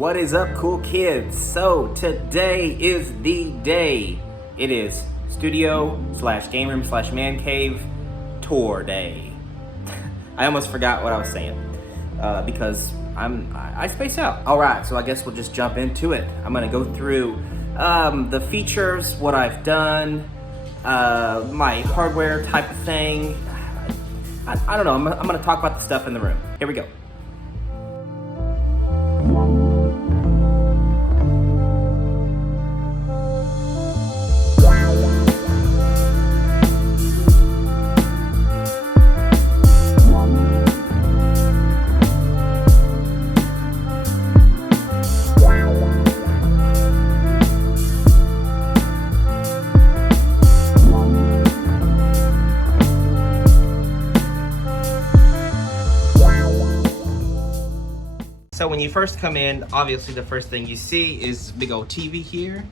What is up, cool kids? So today is the day. It is studio/game room/man cave tour day. I almost forgot what I was saying because I space out. All right, so I guess we'll just jump into it. I'm gonna go through the features, what I've done, my hardware type of thing. I don't know. I'm gonna talk about the stuff in the room. Here we go. So when you first come in, obviously the first thing you see is this big old TV here.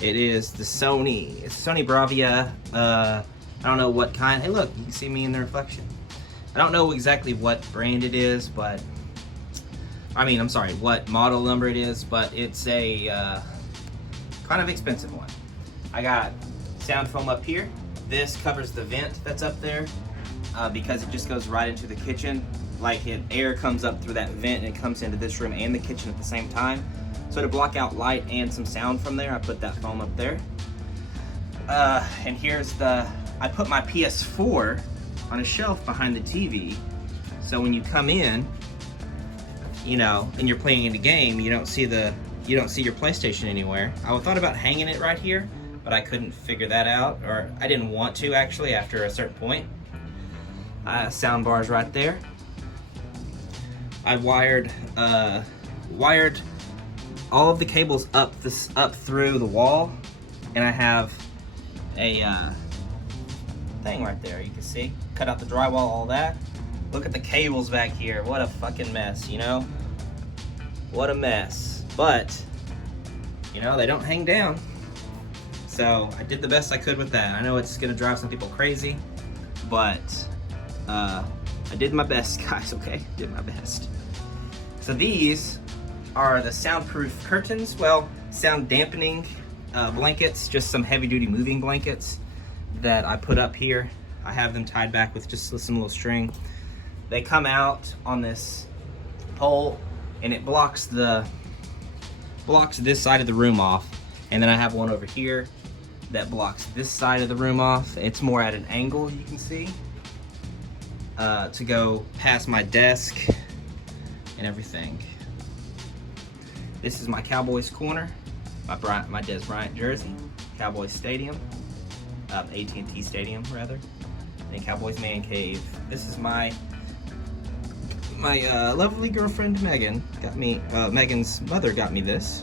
It is the Sony. It's Sony Bravia. I don't know what kind. Hey look, you can see me in the reflection. I don't know exactly what brand it is, but I'm sorry, what model number it is, but it's a kind of expensive one. I got sound foam up here. This covers the vent that's up there because it just goes right into the kitchen. Like air comes up through that vent and it comes into this room and the kitchen at the same time. So to block out light and some sound from there, I put that foam up there. And here's I put my PS4 on a shelf behind the TV. So when you come in, you know, and you're playing in a game, you don't see your PlayStation anywhere. I thought about hanging it right here, but I couldn't figure that out, or I didn't want to actually after a certain point. Sound bars right there. I wired all of the cables up through the wall, and I have a thing right there. You can see, cut out the drywall, all that. Look at the cables back here. What a fucking mess, you know? What a mess. But you know, they don't hang down. So I did the best I could with that. I know it's gonna drive some people crazy, but I did my best, guys, okay? Did my best. So these are the soundproof curtains. Well, sound dampening blankets, just some heavy duty moving blankets that I put up here. I have them tied back with just some little string. They come out on this pole and it blocks this side of the room off. And then I have one over here that blocks this side of the room off. It's more at an angle, you can see. To go past my desk and everything. This is my Cowboys corner, my Dez Bryant jersey, Cowboys Stadium, AT&T Stadium rather, and Cowboys Man Cave. This is my lovely girlfriend Megan got me. Megan's mother got me this.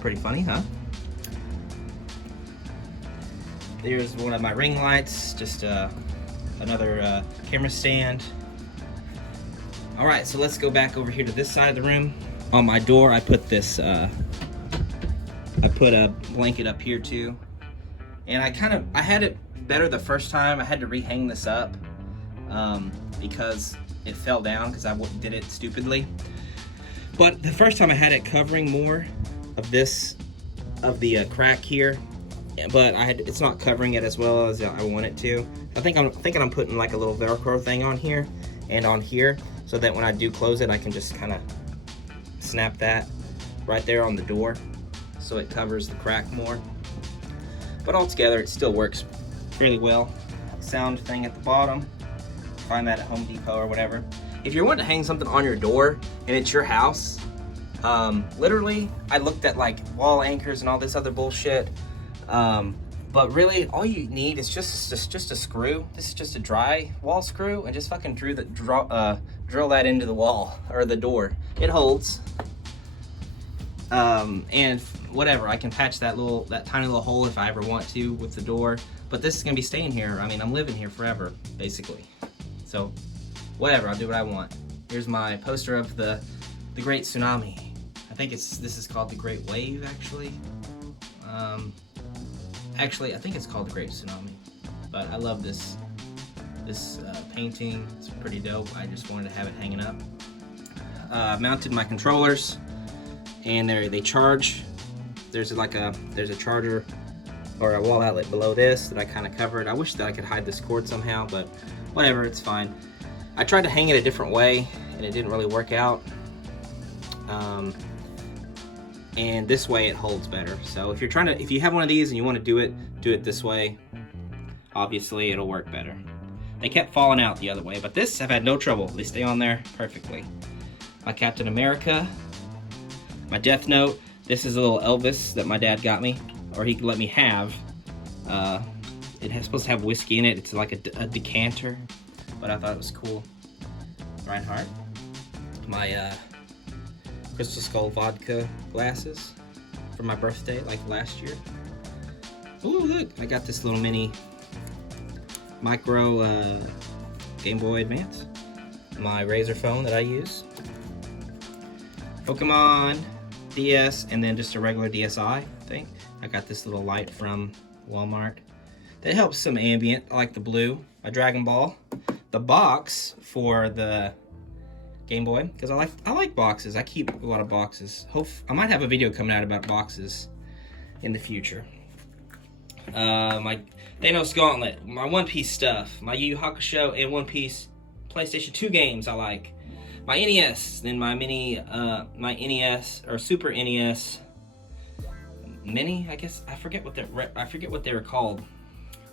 Pretty funny, huh? There's one of my ring lights, just another camera stand. All right, so let's go back over here to this side of the room. On my door, I put this, I put a blanket up here too. And I had it better the first time. I had to rehang this up because it fell down because I did it stupidly. But the first time I had it covering more of the crack here, but it's not covering it as well as I want it to. I'm thinking I'm putting like a little Velcro thing on here and on here, so that when I do close it, I can just kind of snap that right there on the door, so it covers the crack more. But altogether, it still works really well. Sound thing at the bottom. Find that at Home Depot or whatever. If you're wanting to hang something on your door and it's your house, literally, I looked at like wall anchors and all this other bullshit. But really, all you need is just a screw. This is just a dry wall screw, and just fucking drill that into the wall or the door. It holds. And whatever, I can patch that tiny little hole if I ever want to with the door. But this is gonna be staying here. I'm living here forever, basically. So, whatever, I'll do what I want. Here's my poster of the Great Tsunami. I think this is called the Great Wave, actually. Actually, I think it's called the Great Tsunami, but I love this painting. It's pretty dope. I just wanted to have it hanging up. Mounted my controllers. and they charge. There's a charger or a wall outlet below this that I kind of covered. I wish that I could hide this cord somehow, but whatever, it's fine. I tried to hang it a different way and it didn't really work out. And this way it holds better. So if you have one of these and you want to do it this way, obviously it'll work better. They kept falling out the other way, but this I've had no trouble. They stay on there perfectly. My Captain America, my Death Note. This is a little Elvis that my dad got me, or he let me have. It's supposed to have whiskey in it. It's like a decanter, but I thought it was cool. Reinhardt. My Crystal Skull vodka glasses for my birthday, like last year. Ooh, look, I got this little mini micro Game Boy Advance. My Razer phone that I use. Pokemon DS, and then just a regular DSi thing. I got this little light from Walmart. That helps some ambient. I like the blue. My Dragon Ball. The box for the Game Boy, because I like boxes. I keep a lot of boxes. I might have a video coming out about boxes in the future. My Thanos Gauntlet, my One Piece stuff, my Yu Yu Hakusho and One Piece PlayStation 2 games I like. My NES, then my my NES or Super NES Mini, I guess. I forget what they were called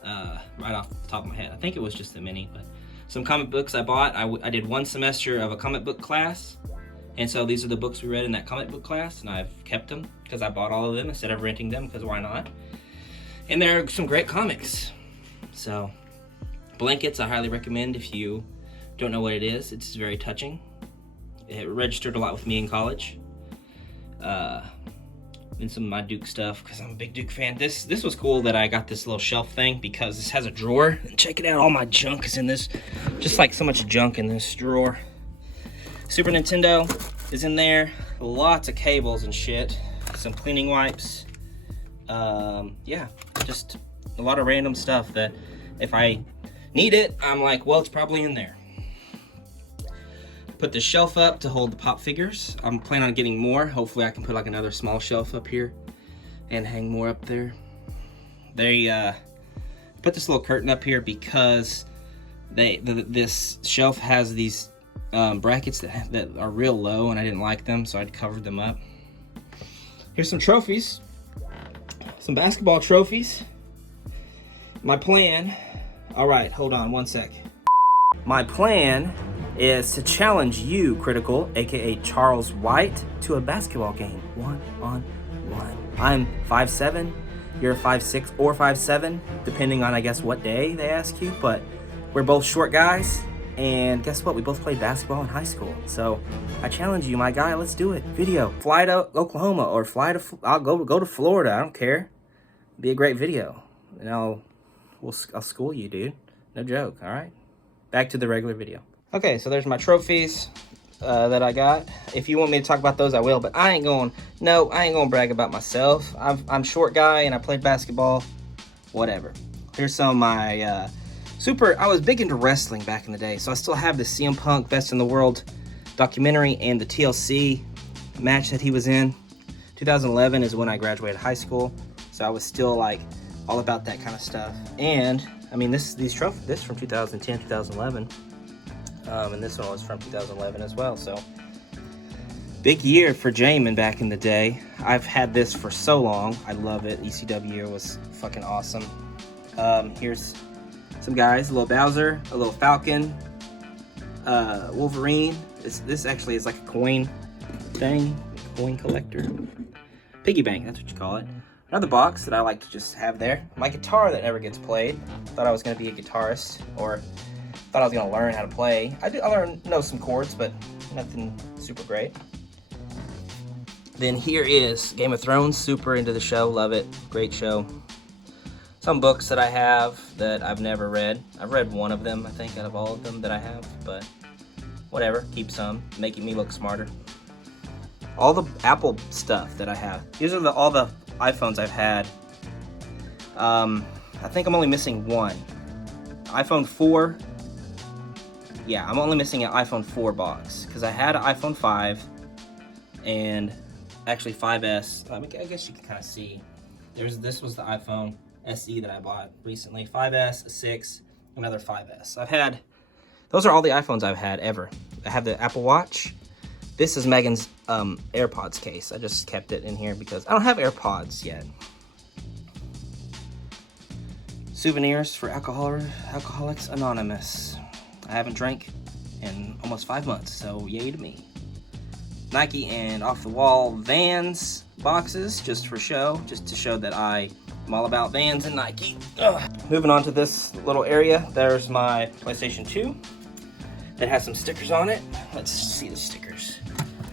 right off the top of my head. I think it was just the Mini, but. Some comic books I bought. I did one semester of a comic book class, and so these are the books we read in that comic book class, and I've kept them because I bought all of them instead of renting them, because why not? And there are some great comics. So, blankets I highly recommend if you don't know what it is. It's very touching. It registered a lot with me in college. And some of my Duke stuff, because I'm a big Duke fan. This was cool that I got this little shelf thing, because this has a drawer. And check it out, all my junk is in this. Just like so much junk in this drawer. Super Nintendo is in there. Lots of cables and shit. Some cleaning wipes. Yeah, just a lot of random stuff that if I need it, I'm like, well, it's probably in there. Put the shelf up to hold the pop figures. I'm planning on getting more. Hopefully I can put like another small shelf up here and hang more up there. They put this little curtain up here because this shelf has these brackets that are real low, and I didn't like them, so I'd covered them up. Here's some trophies. Some basketball trophies. My plan, all right, hold on one sec. My plan is to challenge you, Critical, aka Charles White, to a basketball game, 1-on-1. I'm 5'7", you're 5'6" or 5'7", depending on, I guess, what day they ask you, but we're both short guys, and guess what? We both played basketball in high school, so I challenge you, my guy, let's do it. Video. Fly to Oklahoma, or I'll go to Florida, I don't care. It'd be a great video, and I'll school you, dude. No joke, all right? Back to the regular video. Okay, so there's my trophies that I got. If you want me to talk about those, I will, but I ain't gonna brag about myself. I'm short guy and I played basketball, whatever. Here's some of my I was big into wrestling back in the day, so I still have the CM Punk Best in the World documentary and the TLC match that he was in. 2011 is when I graduated high school, so I was still like all about that kind of stuff. And I mean, this from 2010, 2011. And this one was from 2011 as well, so big year for Jamin back in the day. I've had this for so long. I love it. ECW was fucking awesome. Here's some guys, a little Bowser, a little Falcon, Wolverine. This actually is like a coin thing, coin collector. Piggy bank, that's what you call it. Another box that I like to just have there. My guitar that never gets played. Thought I was going to be a guitarist, or thought I was going to learn how to play. I know some chords, but nothing super great. Then here is Game of Thrones. Super into the show. Love it. Great show. Some books that I have that I've never read. I've read one of them, I think, out of all of them that I have. But whatever. Keep some. Making me look smarter. All the Apple stuff that I have. These are all the iPhones I've had. I think I'm only missing one. iPhone 4. Yeah, I'm only missing an iPhone 4 box, because I had an iPhone 5, and actually 5S. I guess you can kind of see. This was the iPhone SE that I bought recently. 5S, a 6, another 5S. Those are all the iPhones I've had ever. I have the Apple Watch. This is Megan's AirPods case. I just kept it in here because I don't have AirPods yet. Souvenirs for Alcoholics Anonymous. I haven't drank in almost 5 months, so yay to me. Nike and Off the Wall Vans boxes, just for show, just to show that I'm all about Vans and Nike. Moving on to this little area, there's my PlayStation 2. It has some stickers on it. Let's see the stickers.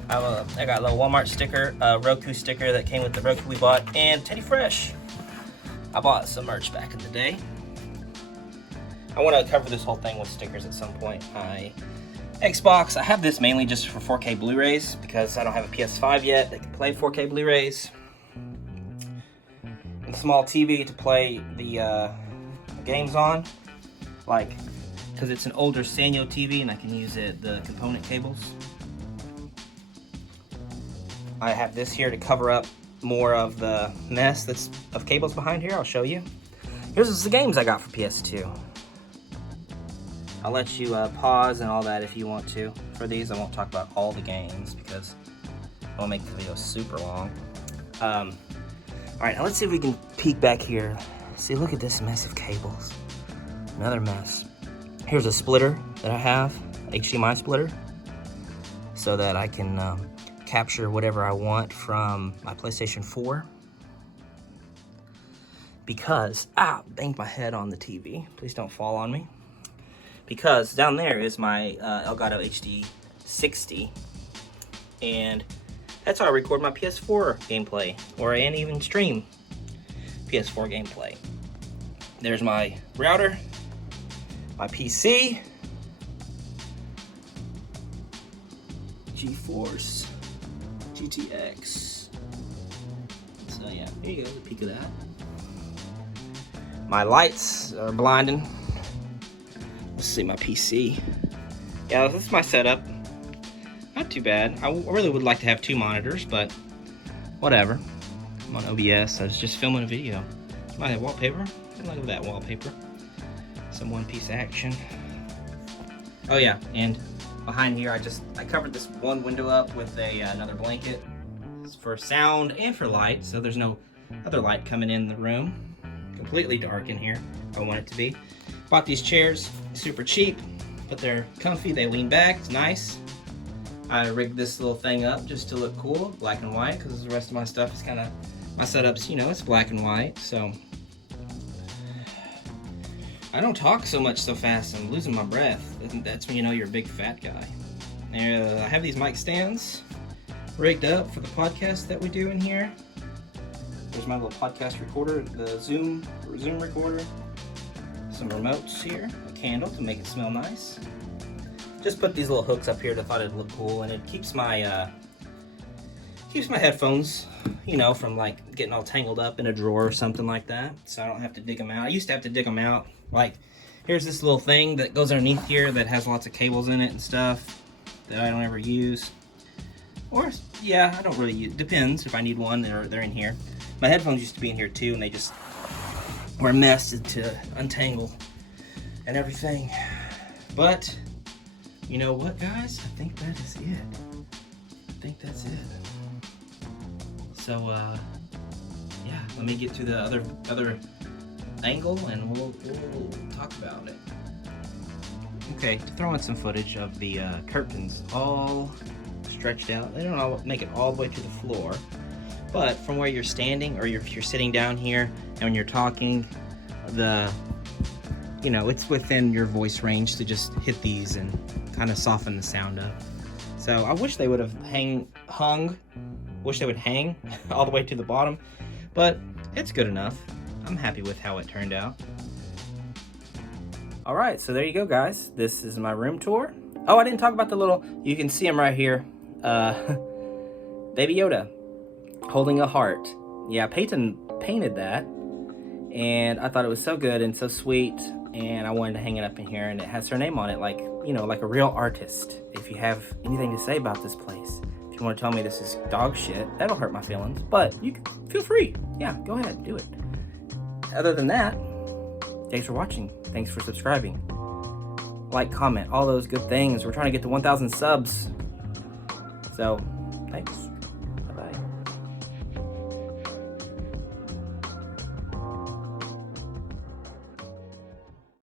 I got a little Walmart sticker, a Roku sticker that came with the Roku we bought, and Teddy Fresh. I bought some merch back in the day. I want to cover this whole thing with stickers at some point. Xbox, I have this mainly just for 4K Blu-rays because I don't have a PS5 yet that can play 4K Blu-rays. And a small TV to play the games on, like, because it's an older Sanyo TV and I can use the component cables. I have this here to cover up more of the mess that's of cables behind here. I'll show you. Here's the games I got for PS2. I'll let you pause and all that if you want to. For these, I won't talk about all the games because I won't make the video super long. All right, now let's see if we can peek back here. See, look at this mess of cables. Another mess. Here's a splitter that I have, HDMI splitter, so that I can capture whatever I want from my PlayStation 4. Because, banged my head on the TV. Please don't fall on me. Because down there is my Elgato HD 60, and that's how I record my PS4 gameplay, and even stream PS4 gameplay. There's my router, my PC, GeForce GTX. So yeah, here you go, a peek of that. My lights are blinding. Let's see my PC. Yeah, this is my setup. Not too bad. I really would like to have 2 monitors, but whatever. I'm on OBS. I was just filming a video. My wallpaper. Look at that wallpaper. Some One Piece action. Oh yeah, and behind here, I covered this one window up with another blanket. It's for sound and for light, so there's no other light coming in the room. Completely dark in here. I want it to be. Bought these chairs, super cheap, but they're comfy, they lean back, it's nice. I rigged this little thing up just to look cool, black and white, because the rest of my stuff is kind of, my setup's, it's black and white, so. I don't talk so much so fast, I'm losing my breath. That's when you know you're a big fat guy. I have these mic stands rigged up for the podcast that we do in here. There's my little podcast recorder, the Zoom recorder. Some remotes here, a candle to make it smell nice. Just put these little hooks up here that I thought it'd look cool, and it keeps my headphones, from like getting all tangled up in a drawer or something like that. So I don't have to dig them out. I used to have to dig them out. Like, here's this little thing that goes underneath here that has lots of cables in it and stuff that I don't ever use. Or, yeah, I don't really use. Depends if I need one. They're in here. My headphones used to be in here too, and they just were messed to untangle and everything. But you know what, guys? I think that is it. I think that's it. So yeah, let me get to the other angle and we'll talk about it. Okay, to throw in some footage of the curtains all stretched out. They don't all make it all the way to the floor, but from where you're standing, or if you're sitting down here and when you're talking, it's within your voice range to just hit these and kind of soften the sound up. So I wish they would have wish they would hang all the way to the bottom, but it's good enough. I'm happy with how it turned out. All right, so there you go, guys. This is my room tour. Oh, I didn't talk about you can see him right here. Baby Yoda holding a heart. Yeah, Peyton painted that, and I thought it was so good and so sweet, and I wanted to hang it up in here, and it has her name on it, like a real artist. If you have anything to say about this place, if you If you want to tell me this is dog shit, that'll hurt my feelings. But you can feel free. Yeah, go ahead, do it. Other than that, thanks for watching. Thanks for subscribing. Like, comment, all those good things. We're trying to get to 1,000 subs. So, thanks.